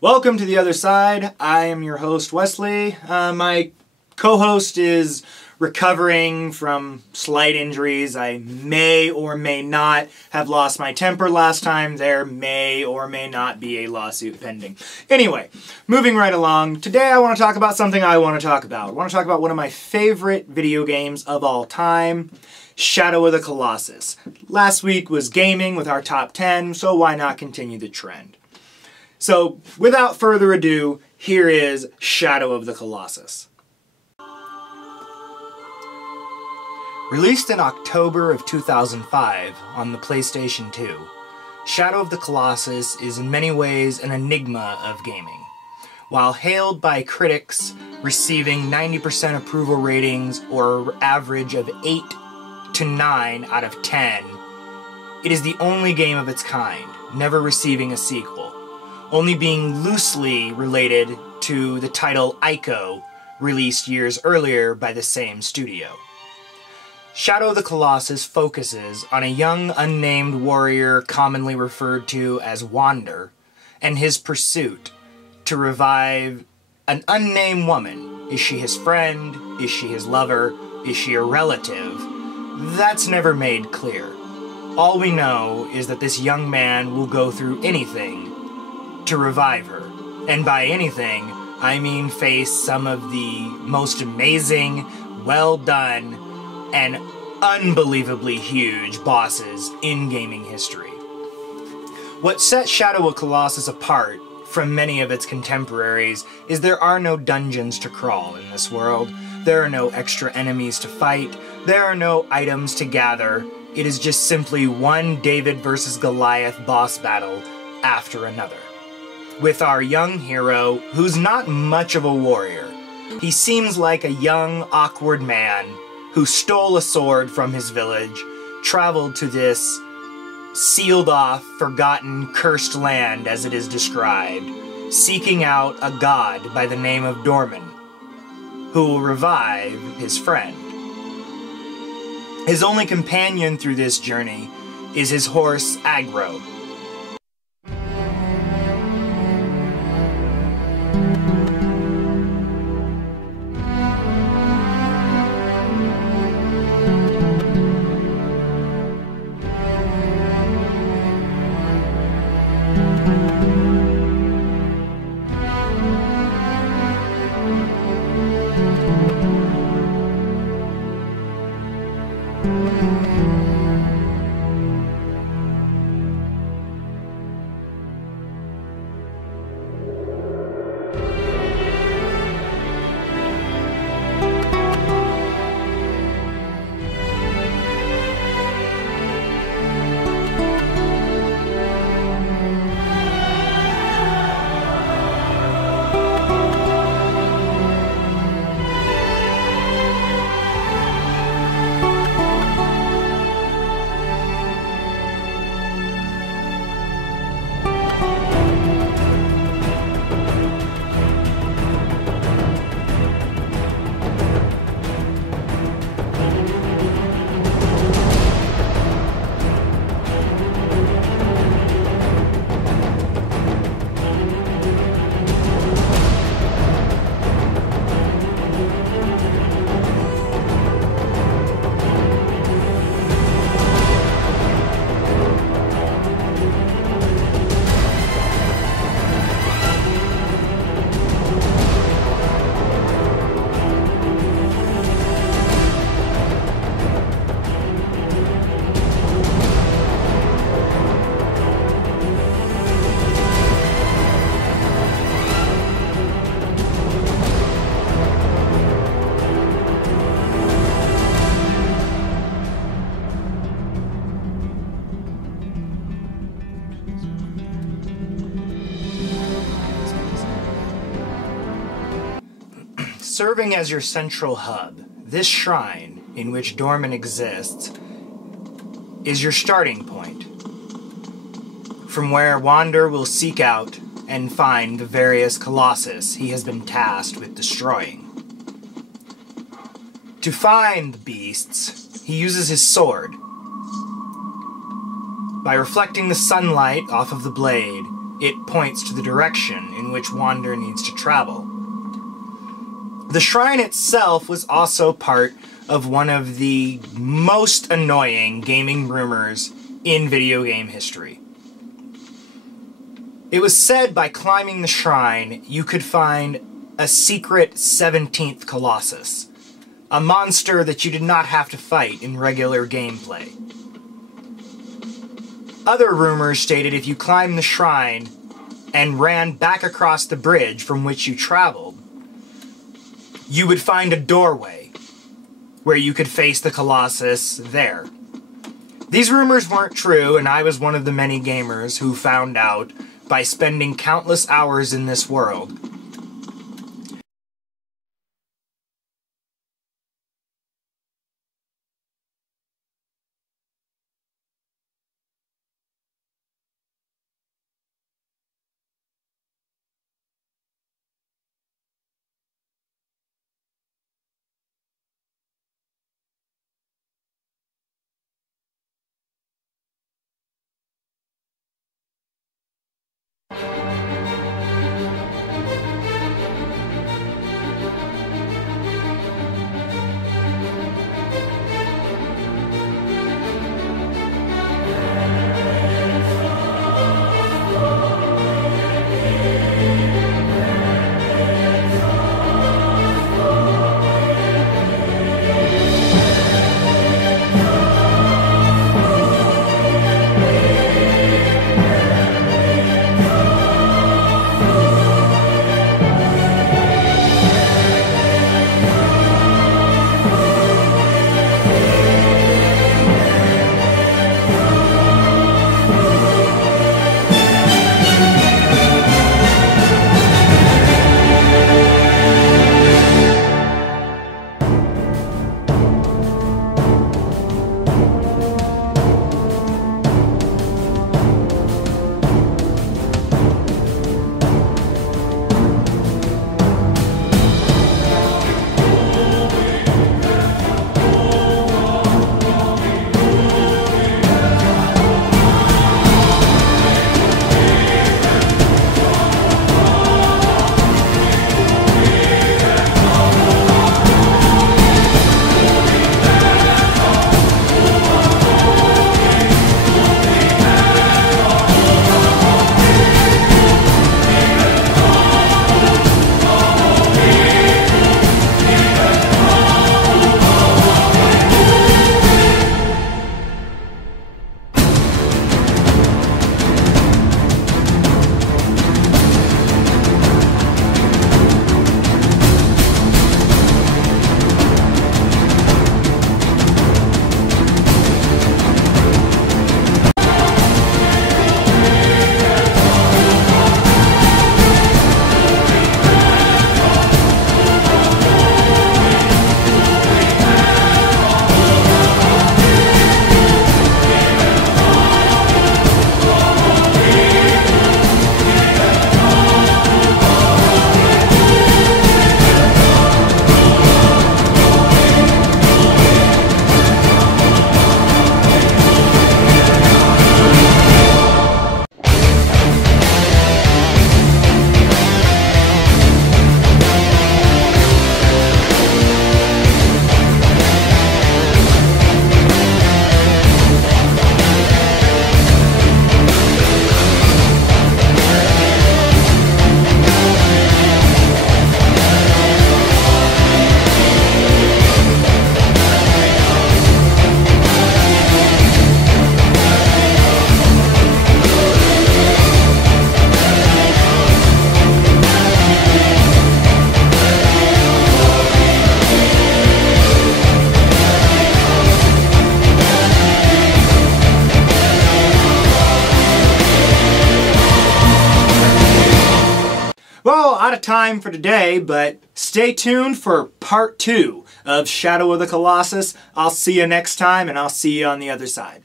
Welcome to the other side. I am your host, Wesley. My co-host is recovering from slight injuries. I may or may not have lost my temper last time. There may or may not be a lawsuit pending. Anyway, moving right along. Today I want to talk about something I want to talk about. I want to talk about one of my favorite video games of all time, Shadow of the Colossus. Last week was gaming with our top 10, so why not continue the trend? So, without further ado, here is Shadow of the Colossus. Released in October of 2005 on the PlayStation 2, Shadow of the Colossus is in many ways an enigma of gaming. While hailed by critics, receiving 90% approval ratings or average of 8 to 9 out of 10, it is the only game of its kind, never receiving a sequel, only being loosely related to the title Ico, released years earlier by the same studio. Shadow of the Colossus focuses on a young unnamed warrior commonly referred to as Wander, and his pursuit to revive an unnamed woman. Is she his friend? Is she his lover? Is she a relative? That's never made clear. All we know is that this young man will go through anything to revive her. And by anything, I mean face some of the most amazing, well done, and unbelievably huge bosses in gaming history. What sets Shadow of Colossus apart from many of its contemporaries is there are no dungeons to crawl in this world, there are no extra enemies to fight, there are no items to gather. It is just simply one David versus Goliath boss battle after another, with our young hero, who's not much of a warrior. He seems like a young, awkward man who stole a sword from his village, traveled to this sealed-off, forgotten, cursed land, as it is described, seeking out a god by the name of Dorman, who will revive his friend. His only companion through this journey is his horse, Agro. Serving as your central hub, this shrine, in which Dorman exists, is your starting point, from where Wander will seek out and find the various Colossus he has been tasked with destroying. To find the beasts, he uses his sword. By reflecting the sunlight off of the blade, it points to the direction in which Wander needs to travel. The shrine itself was also part of one of the most annoying gaming rumors in video game history. It was said by climbing the shrine, you could find a secret 17th Colossus, a monster that you did not have to fight in regular gameplay. Other rumors stated if you climbed the shrine and ran back across the bridge from which you traveled, you would find a doorway where you could face the Colossus there. These rumors weren't true, and I was one of the many gamers who found out by spending countless hours in this world. Well, out of time for today, but stay tuned for part 2 of Shadow of the Colossus. I'll see you next time, and I'll see you on the other side.